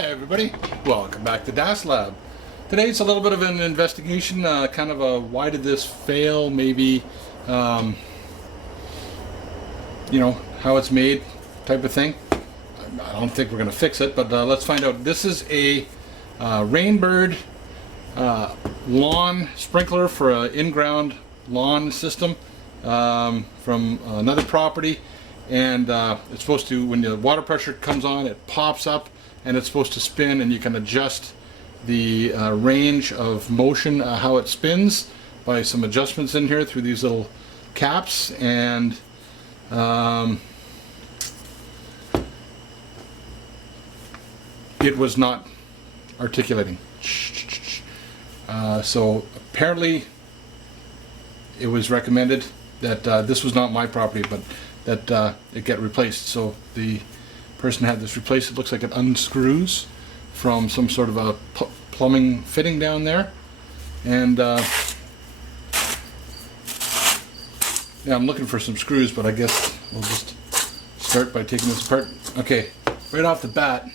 Hi everybody, welcome back to Das Lab. Today it's a little bit of an investigation, kind of a why did this fail, maybe you know, how it's made type of thing. I don't think we're going to fix it, but let's find out. This is a RainBird lawn sprinkler for an in-ground lawn system from another property, and it's supposed to, when the water pressure comes on, it pops up and it's supposed to spin, and you can adjust the range of motion, how it spins, by some adjustments in here through these little caps. And it was not articulating. So apparently it was recommended that this was not my property, but that it get replaced. So the person had this replaced. It looks like it unscrews from some sort of a plumbing fitting down there. And yeah, I'm looking for some screws, but I guess we'll just start by taking this apart. Okay, right off the bat,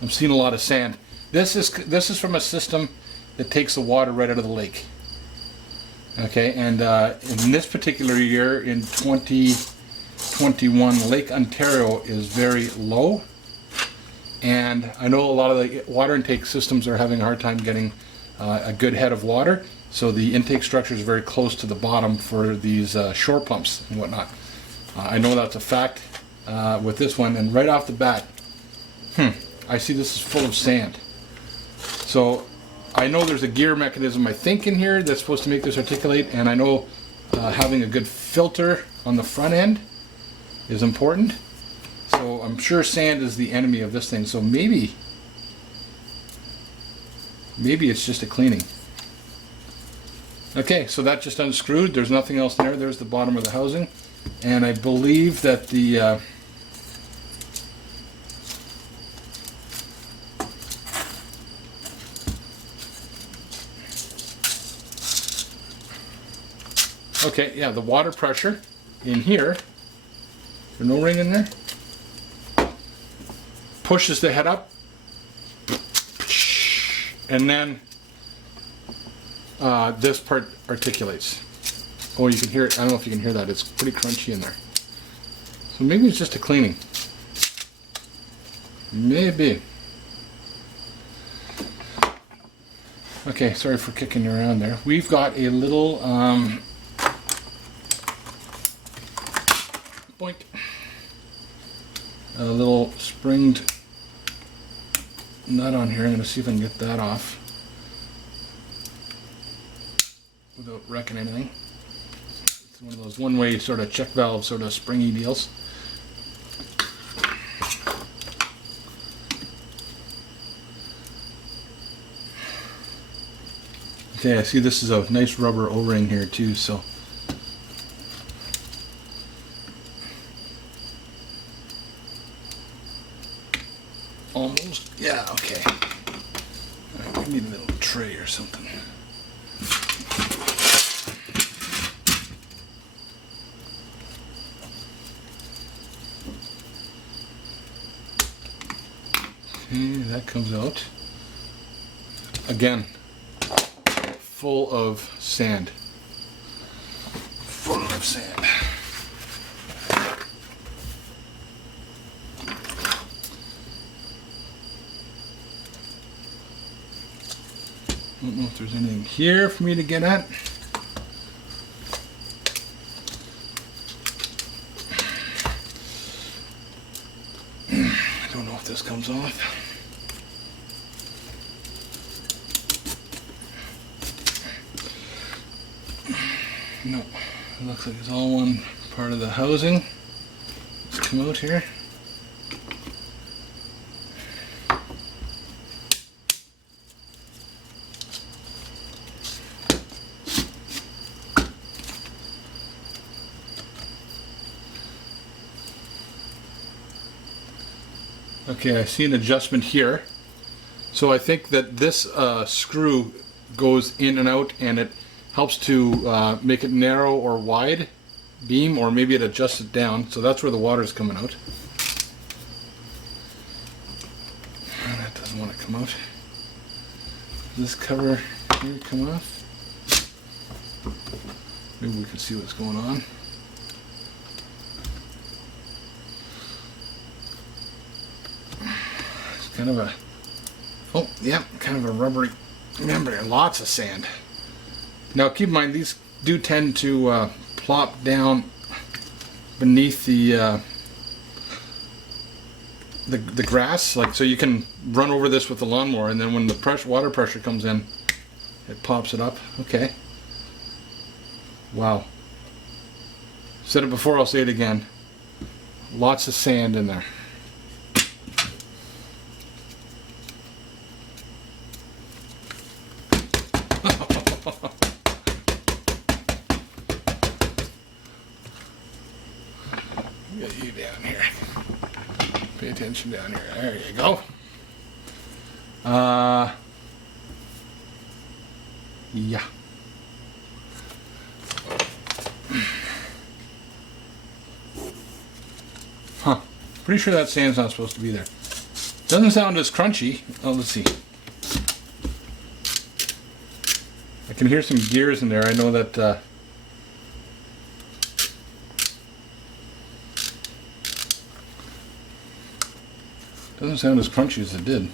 I'm seeing a lot of sand. This is from a system that takes the water right out of the lake. Okay, and in this particular year, in 2021, Lake Ontario is very low, and I know a lot of the water intake systems are having a hard time getting a good head of water, so the intake structure is very close to the bottom for these shore pumps and whatnot. I know that's a fact with this one, and right off the bat, I see this is full of sand. So I know there's a gear mechanism, I think, in here that's supposed to make this articulate, and I know having a good filter on the front end is important. So I'm sure sand is the enemy of this thing. So maybe it's just a cleaning. Okay, so that just unscrewed. There's nothing else there. There's the bottom of the housing, and I believe that the okay, yeah, the water pressure in here, there's no ring in there, pushes the head up, and then this part articulates. Oh, you can hear it. I don't know if you can hear that. It's pretty crunchy in there. So maybe it's just a cleaning. Maybe. Okay, sorry for kicking you around there. We've got a little boink. A little springed nut on here. I'm going to see if I can get that off without wrecking anything. It's one of those one-way sort of check valve sort of springy deals. Okay, I see this is a nice rubber O-ring here too, so almost, yeah, okay. All right, we need a little tray or something. Okay, that comes out. Again, full of sand. Full of sand. I don't know if there's anything here for me to get at. I don't know if this comes off. No, it looks like it's all one part of the housing. Let's come out here. Okay, I see an adjustment here. So I think that this screw goes in and out, and it helps to make it narrow or wide beam, or maybe it adjusts it down. So that's where the water is coming out. come out. Does this cover here come off? Maybe we can see what's going on. It's kind of a, oh yeah, kind of a rubbery membrane. Lots of sand. Now keep in mind, these do tend to plop down beneath the grass, like, so you can run over this with the lawnmower, and then when the water pressure comes in, it pops it up. Okay. Wow. Said it before, I'll say it again. Lots of sand in there. Get you down here. Pay attention down here. There you go. Yeah. Huh. Pretty sure that sand's not supposed to be there. Doesn't sound as crunchy. Oh, let's see. I can hear some gears in there. I know that doesn't sound as crunchy as it did.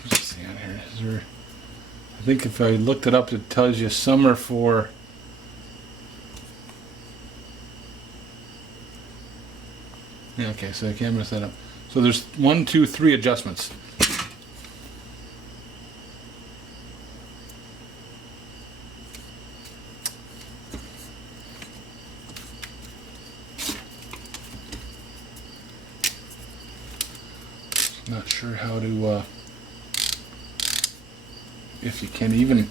What's the sand here? Is there, I think if I looked it up, it tells you some are for yeah, okay, so I can't mess that up. So there's 1, 2, 3 adjustments. Not sure how to, if you can even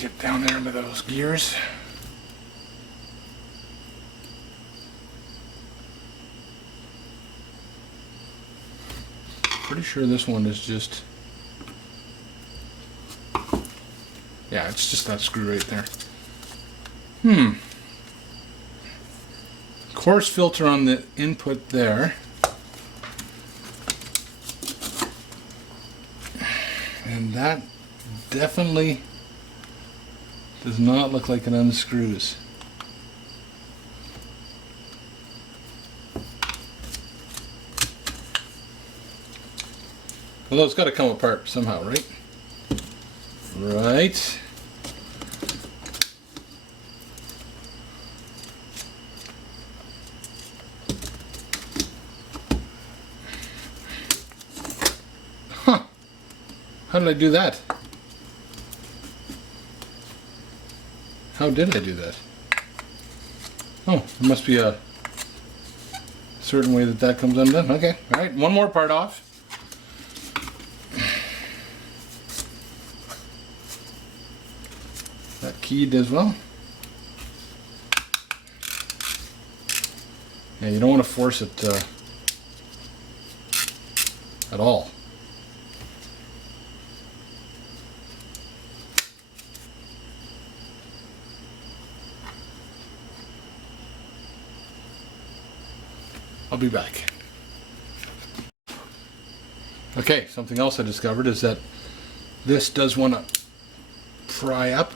get down there into those gears. Pretty sure this one is just, yeah, it's just that screw right there. Coarse filter on the input there. And that definitely does not look like it unscrews. Although it's got to come apart somehow, right? Right. Huh. How did I do that? How did I do that? Oh, there must be a certain way that that comes undone. Okay, all right, one more part off. That keyed as well. Yeah, you don't want to force it at all. I'll be back. Okay, something else I discovered is that this does want to pry up.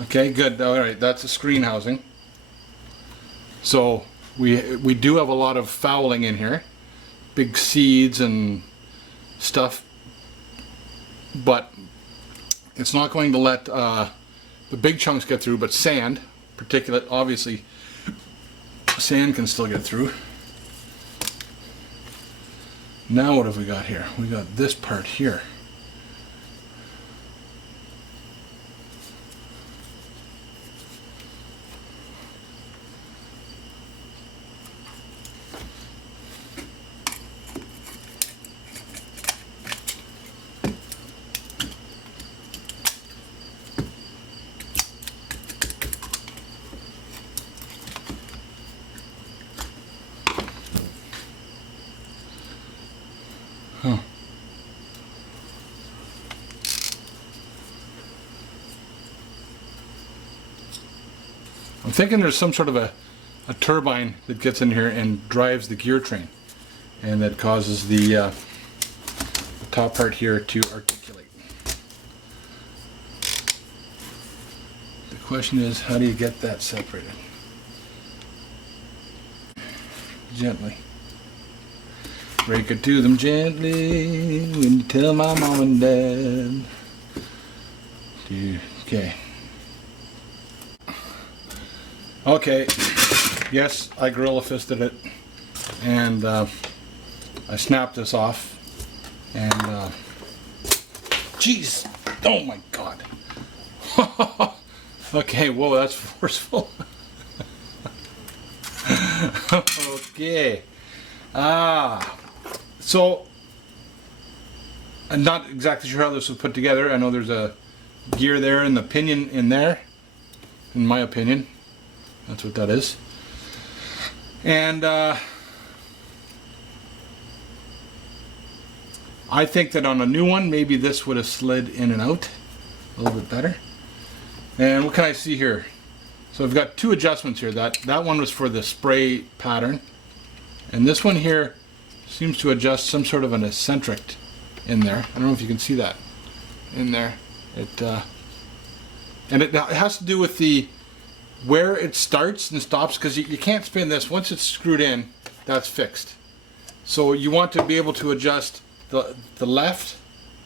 Okay, good. All right, that's a screen housing. So we do have a lot of fouling in here, big seeds and stuff, but it's not going to let the big chunks get through, but sand, particulate, obviously sand can still get through. Now what have we got here? We got this part here. I'm thinking there's some sort of a turbine that gets in here and drives the gear train, and that causes the top part here to articulate. The question is, how do you get that separated? Gently. Break it to them gently when you tell my mom and dad. Okay. Okay. Yes, I gorilla fisted it, and I snapped this off. And jeez, oh my God. Okay, whoa, that's forceful. Okay. So I'm not exactly sure how this was put together. I know there's a gear there and the pinion in there, in my opinion. That's what that is. And I think that on a new one, maybe this would have slid in and out a little bit better. And what can I see here? So I've got two adjustments here. That one was for the spray pattern, and this one here seems to adjust some sort of an eccentric in there. I don't know if you can see that in there. And it has to do with the where it starts and stops, because you can't spin this. Once it's screwed in, that's fixed. So you want to be able to adjust the left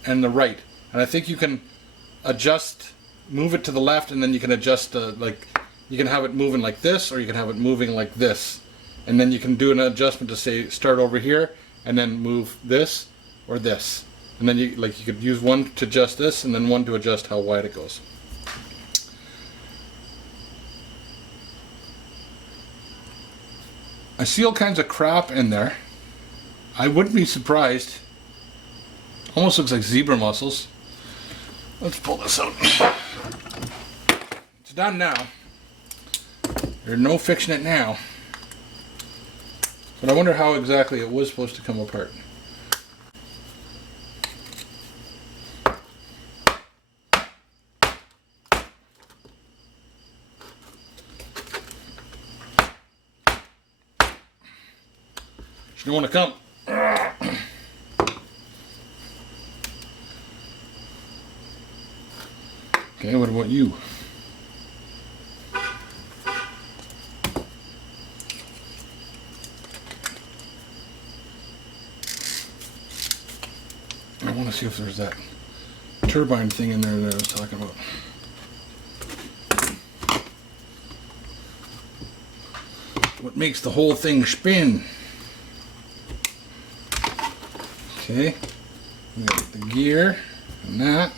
and the right, and I think you can move it to the left, and then you can adjust like you can have it moving like this, or you can have it moving like this, and then you can do an adjustment to say start over here and then move this or this, and then you could use one to adjust this and then one to adjust how wide it goes. I see all kinds of crap in there. I wouldn't be surprised. Almost looks like zebra mussels. Let's pull this out. It's done now. There's no fixing it now. But I wonder how exactly it was supposed to come apart. She don't want to come. Okay, what about you? I want to see if there's that turbine thing in there that I was talking about. What makes the whole thing spin? Okay, we got the gear and that.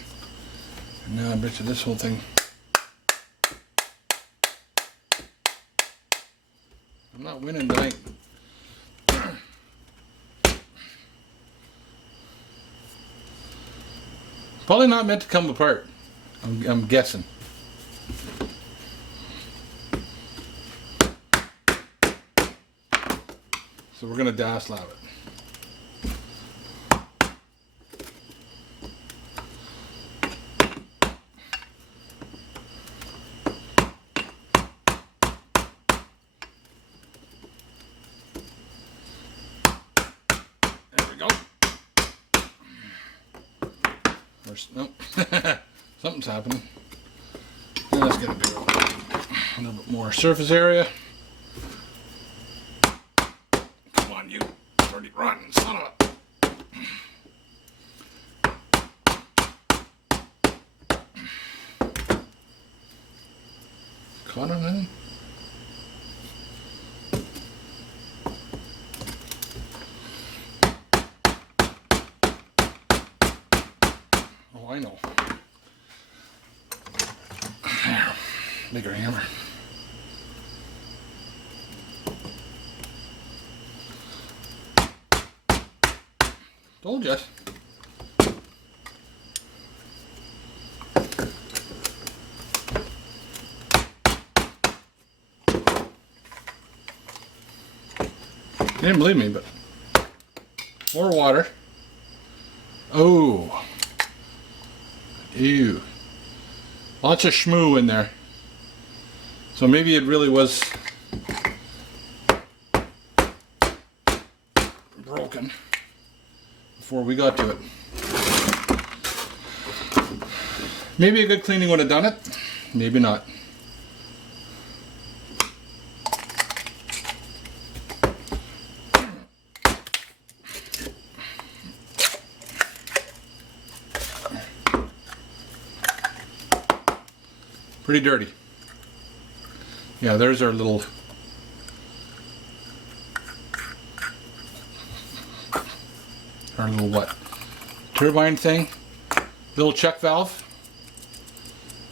And now I bet you this whole thing. I'm not winning tonight. Probably not meant to come apart. I'm guessing. So we're gonna DAS lab it. Nope. Something's happening. Now let's get a little bit more surface area. Come on, you dirty rotten son of a... Caught on anything? I know. There. Bigger hammer. Told you. You didn't believe me, but more water. Oh. Ew. Lots of schmoo in there. So maybe it really was broken before we got to it. Maybe a good cleaning would have done it, maybe not. Pretty dirty. Yeah, there's our little what? Turbine thing. Little check valve.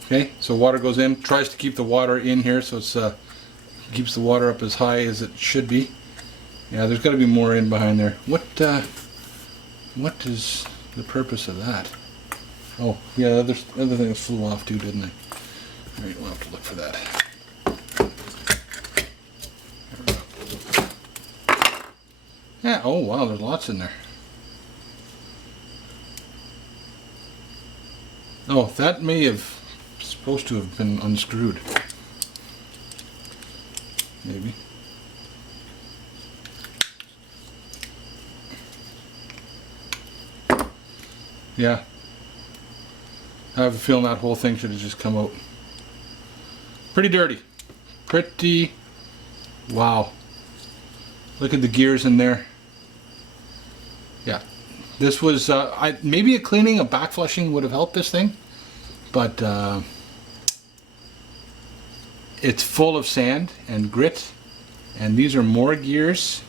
Okay, so water goes in, tries to keep the water in here, so it's keeps the water up as high as it should be. Yeah, there's got to be more in behind there. What is the purpose of that? Oh, yeah, other things flew off too, didn't they? All right, we'll have to look for that. Yeah, oh wow, there's lots in there. Oh, that may have supposed to have been unscrewed. Maybe. Yeah. I have a feeling that whole thing should have just come out. Pretty dirty. Pretty... Wow. Look at the gears in there. Yeah. This was... maybe a cleaning, a back flushing would have helped this thing. But... it's full of sand and grit. And these are more gears.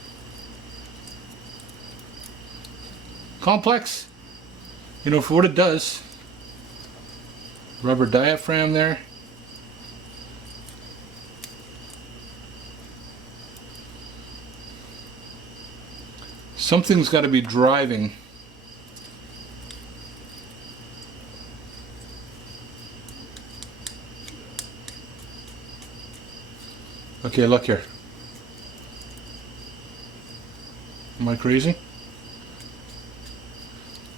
Complex. You know, for what it does. Rubber diaphragm there. Something's got to be driving. Okay, look here. Am I crazy?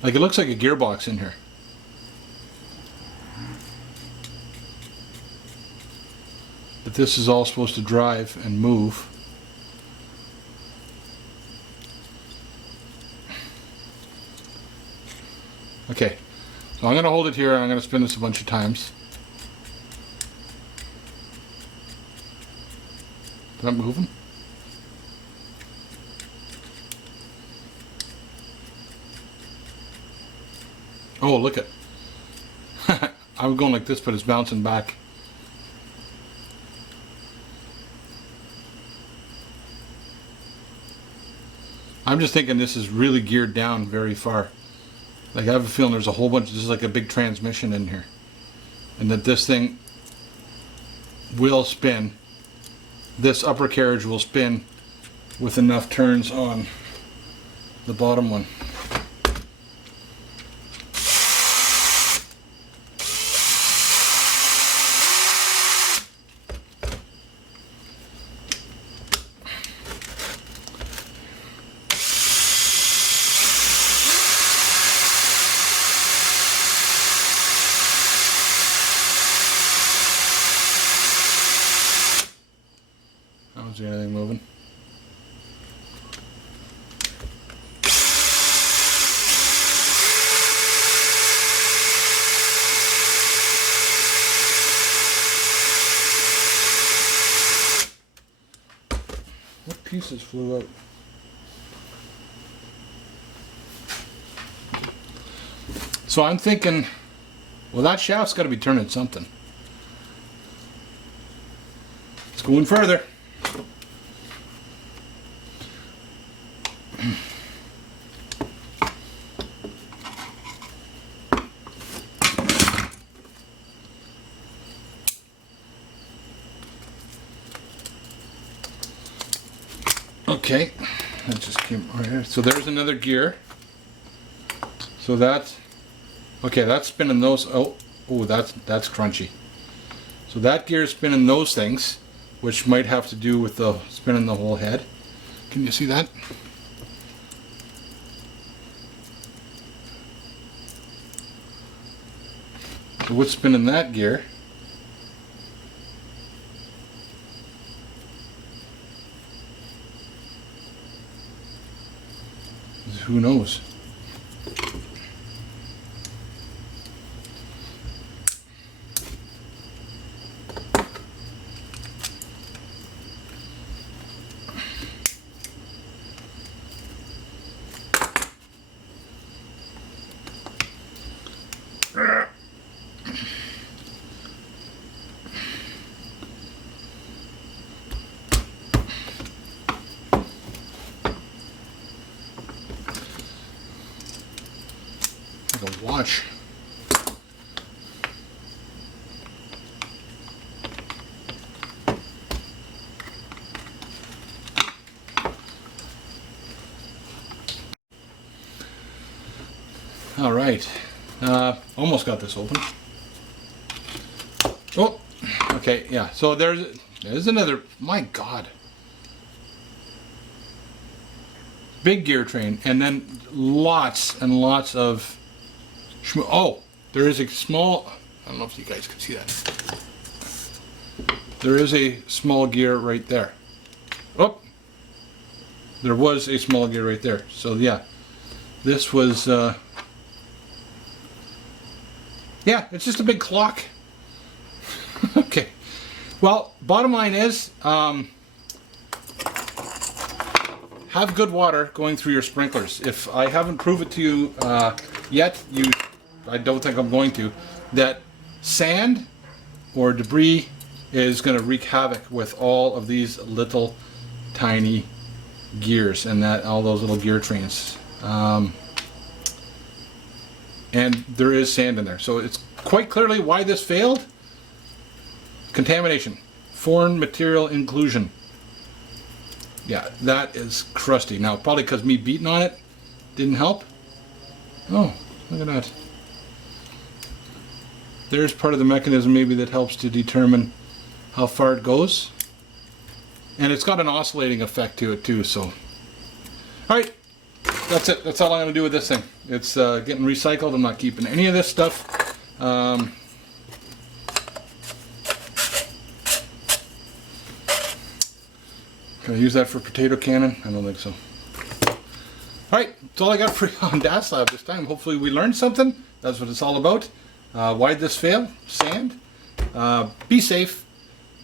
Like, it looks like a gearbox in here. But this is all supposed to drive and move. Okay, so I'm going to hold it here and I'm going to spin this a bunch of times. Is that moving? Oh, look at. I'm going like this, but it's bouncing back. I'm just thinking this is really geared down very far. Like, I have a feeling there's a whole bunch, this is like a big transmission in here. And that this thing will spin. This upper carriage will spin with enough turns on the bottom one. I don't see anything moving. What pieces flew out? So I'm thinking, well, that shaft's got to be turning something. It's going further. Okay, that just came right here. So there's another gear. So that's okay. That's spinning those. Oh, that's crunchy. So that gear is spinning those things, which might have to do with the spinning the whole head. Can you see that? So what's spinning that gear? Who knows? Like a watch. All right, almost got this open. Oh, okay, yeah. So there's another. My God, big gear train, and then lots and lots of. Oh, there is a small. I don't know if you guys can see that. There is a small gear right there. Oh, there was a small gear right there. So yeah, this was. Yeah, it's just a big clock. Okay. Well, bottom line is, have good water going through your sprinklers. If I haven't proved it to you yet, I don't think I'm going to, that sand or debris is going to wreak havoc with all of these little tiny gears and all those little gear trains. And there is sand in there. So it's quite clearly why this failed. Contamination. Foreign material inclusion. Yeah, that is crusty. Now, probably because me beating on it didn't help. Oh, look at that. There's part of the mechanism maybe that helps to determine how far it goes. And it's got an oscillating effect to it too, so. Alright. That's it. That's all I'm going to do with this thing. It's getting recycled. I'm not keeping any of this stuff. Can I use that for potato cannon? I don't think so. Alright, that's all I got for you on DAS Lab this time. Hopefully we learned something. That's what it's all about. Why'd this fail? Sand. Be safe.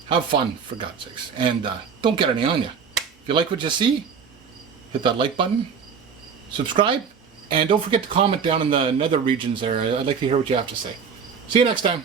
Have fun, for God's sakes. And don't get any on you. If you like what you see, hit that like button. Subscribe, and don't forget to comment down in the nether regions there. I'd like to hear what you have to say. See you next time.